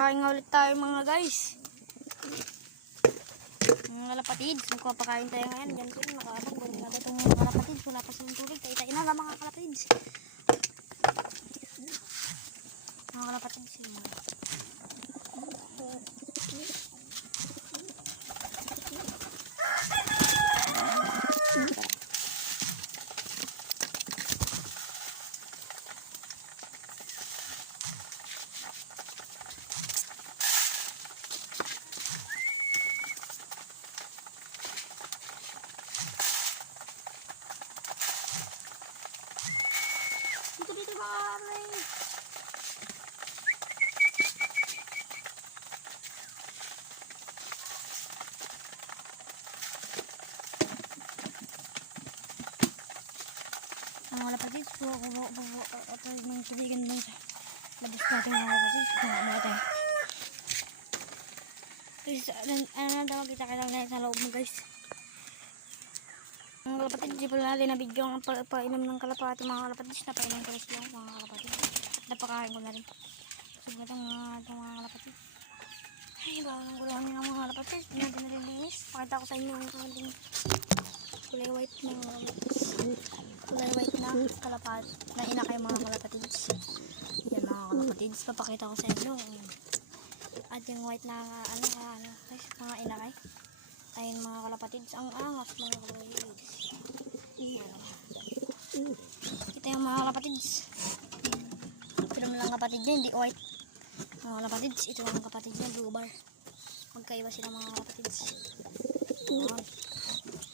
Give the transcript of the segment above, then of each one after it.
Kain nga ulit tayo mga guys. Mga kalapatids, magpapakain tayo ngayon. Diyan ko rin nakaabang. Balik na itong mga kalapatids. Wala pa silang tubig. Taitain na mga kalapatids. Mga kalapatids yun. Dito mga kalapatids. Mga kalapatids po ako ng tubigan dun sa labas natin mga kalapatids. Mga tayo. Guys, ano daw kita lang sa loob mo guys. Mga kalapatids, di pala natin na video ang painom ng kalapati mga kalapatids. Napainom ko lang mga kalapatids. Napakain ko na rin. Sabi itong mga kalapatids. Ay, bawang ang gulawin ng mga kalapatids. Hindi natin nalilinis. Pakita ko sa inyo ang ating kulay white na mga kalapatids. Kulay white na kalapat na inakay mga kalapatids. Yan mga kalapatids. Papakita ko sa inyo. At yung white na guys, mga inakay. Ayun mga kalapatids. Ang angas mga kalapatids. Kita yung mga kalapatids. Pero lang kapatid niya, hindi white. Mga kalapatids, ito ang kapatid niya, blue bar. Magkaiba sila mga kalapatids.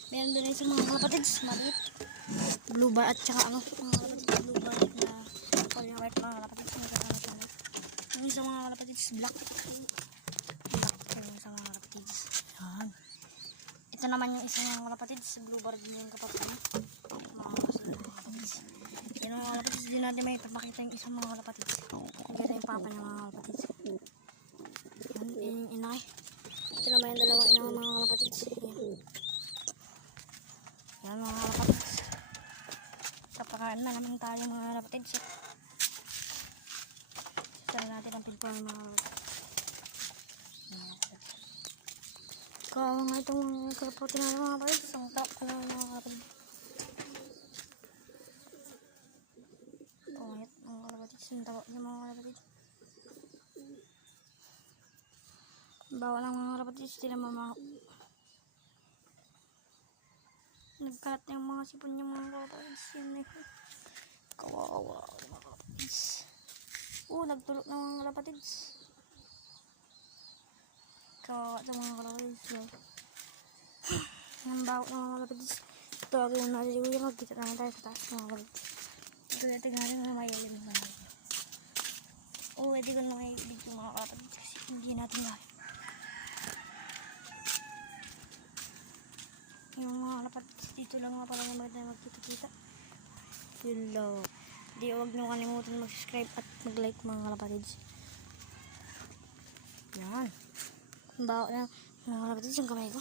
Meron din sa mga kalapatids, maliit. Blue bar at saka mga kalapatids, blue bar na color white mga kalapatids. Yung sa mga kalapatids, black. Black yung sa mga kalapatids. Yan. Ito naman yung isang mga kalapatids, blue bar din yung kapatid niya. Mga kalapatids. Yan ang mga kalapatids, din natin may ipapakita yung isang mga kalapatids. Ito yung papa niya mga kalapatids. Yan, yung inay. Ito naman yung dalawang inang mga kalapatids. Yan mga kalapatids. Kapakain na naman tayo mga kalapatids. Sasali natin ang pilpon mga kalapatids. Kawa nga itong mga kalapatids na mga kalapatids. Isang top ka lang mga kalapatids. Pangit mga kalapatids. Yung tawa niya mga kalapatids. Bawal ang mga kalapatids. Sila mamaho. Nagkalat na yung mga sipon niya mga kalapatids. Yan eh. Kawawa mga kalapatids. Nagtulog na mga kalapatids. Kawawa sa mga kalapatids. Ang baho ng mga kalapatids. Tawagin mo natin si Kuya. Magkita naman tayo sa taas mga kalapatids. Ito natin nga rin mga mayalim mga kalapatids. Pwede ko na may video mga kalapatids. Kasi hindi natin gawin. Yung mga kalapatids dito lang nga pala na magkita-kita. Yun lang. Di huwag nyo kalimutan mag-subscribe at mag-like mga kalapatids. Yan. Bawa na mga kalapatids yung kamay ko.